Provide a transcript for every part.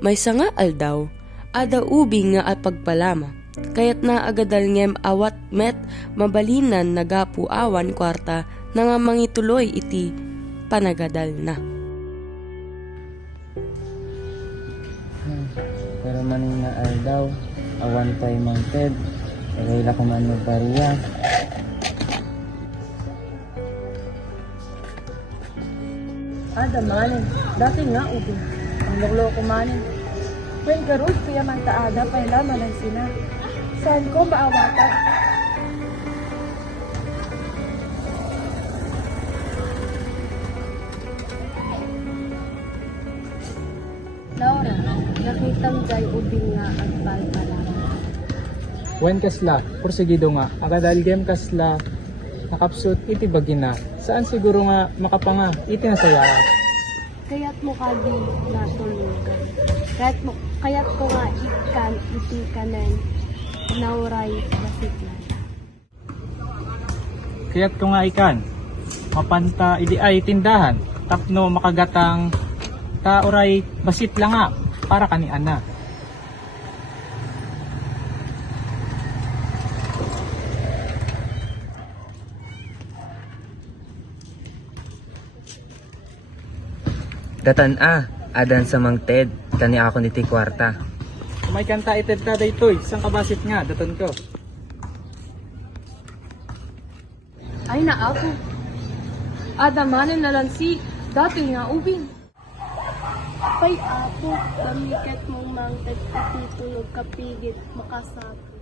May sanga aldaw, ada ubing nga at pagpalama. Kayat na agadal ngem awat met mabalinan nagapu awan kwarta na nga mangituloy iti panagadal na. Pero maning na aldaw, awan tayo mangted, kagayla ko man magpariya. Ada manin, dati nga ubi. Ang loko manin. When karud kuya man taada pay lamanan sina. Saan ko maawatan? Laura, nakita mo jay ubing nga ang palpalaman. Wen kasla, porsigido nga, agadal game kasla, nakapsut iti bagina. Saan siguro nga makapanga, iti nasaya. Kaya't mo kadi natulugan. Kaya't ko nga ikan iti kanen nauray basit na. Kaya't ko nga ikan, mapanta idi ay tindahan, tapno makagatang ta oray basit lang nga, para kani ana. Datan adan sa mangted, kani ako niti kwarta. May kanta ited ta daytoy, isang kabasit nga, datan ko. Ay na ako. Adamanin na lang si dati nga ubin. Pay apo, damikat mong mangtag katitunog kapigit makasapol.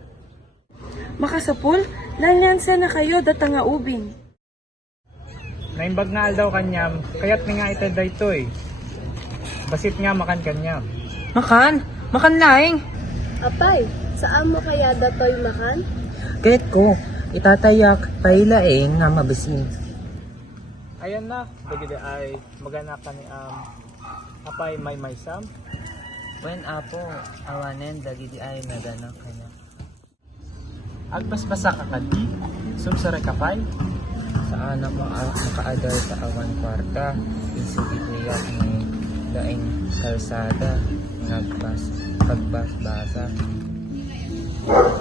Makasapol? Lanyansa na kayo data nga ubin. Naimbag nga aldaw kanyam, kaya't ni nga ited daytoy. Basit nga makan kanyam. Makan? Makan laing? Apay, saan mo kaya datoy makan? Kahit ko, itatayak pailaing nga mabisin. Ayan na, dagiti ay maganap ka ni apay may sam. Wen apo, awanen dagiti ay naganak kanya. Agbasbasa ka kadi, sumsara ka pay. Sa anak mo makaadal sa awan kwarta, isugit niya ni daing kalsada, pagbasbasa.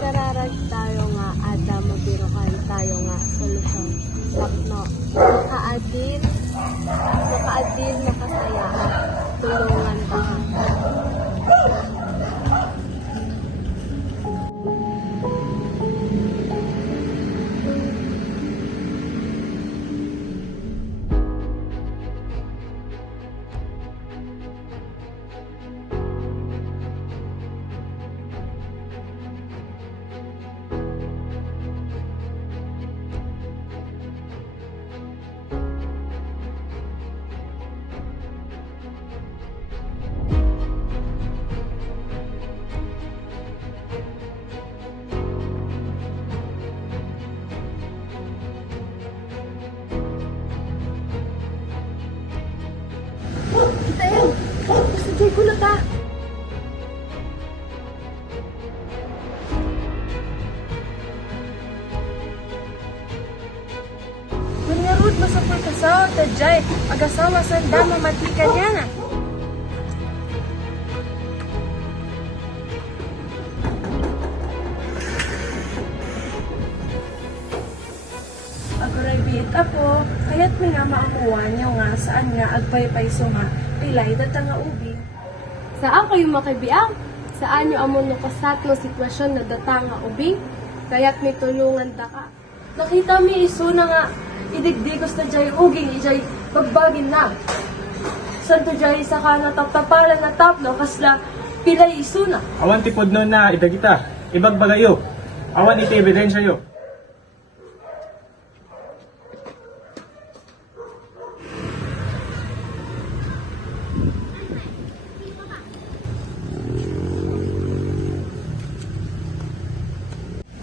Kararag tayo nga ada mabirokan tayo nga solusyon. Lakno, makaadil, makasaya, tulungan ka. Tayo! Gusto Jay ko na ta! Mangarod masapul ka sa Jay, agasawa sa dama matikan niya na. Agoray biit ako, kaya't may nga maamuan niyo nga saan nga agpay-payso nga, pilay data nga ubi. Saan kayo makibiang? Saan nyo amon nakasat no sitwasyon na data nga ubi? Kaya't may tulungan da ka. Nakita mi iso na nga, idigdigos na jay uging ijay pagbagin na. Santo jay sa ka nataptapalan na tapno kasla pilay iso na. Awan tipod nun na idagita, ibagbagayo. Awan iti ebidensya yo.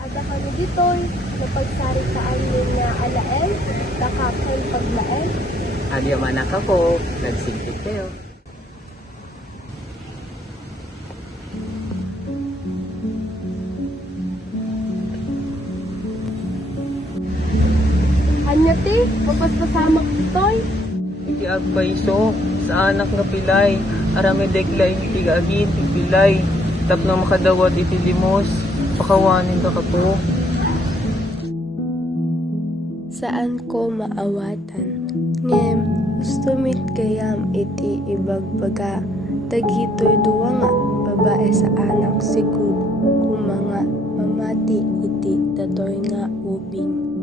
Ada kami ditoy, napagsari sa amin nga alaen, nakakay paglaen. Adya manak ako, nagsigpit kayo. Anya ti, mapaspasamak ditoy. Iti agpaiso sa anak nga pilay, Arami dekla iti agin, pipilay. Tapno makadawat iti limos. Pakawanin ka po. Saan ko maawatan? Ngem, ustumit kayam iti ibagbaga. Dagito'y duwa nga, babae sa anak sigud. Kung mga mamati iti datoy nga ubing.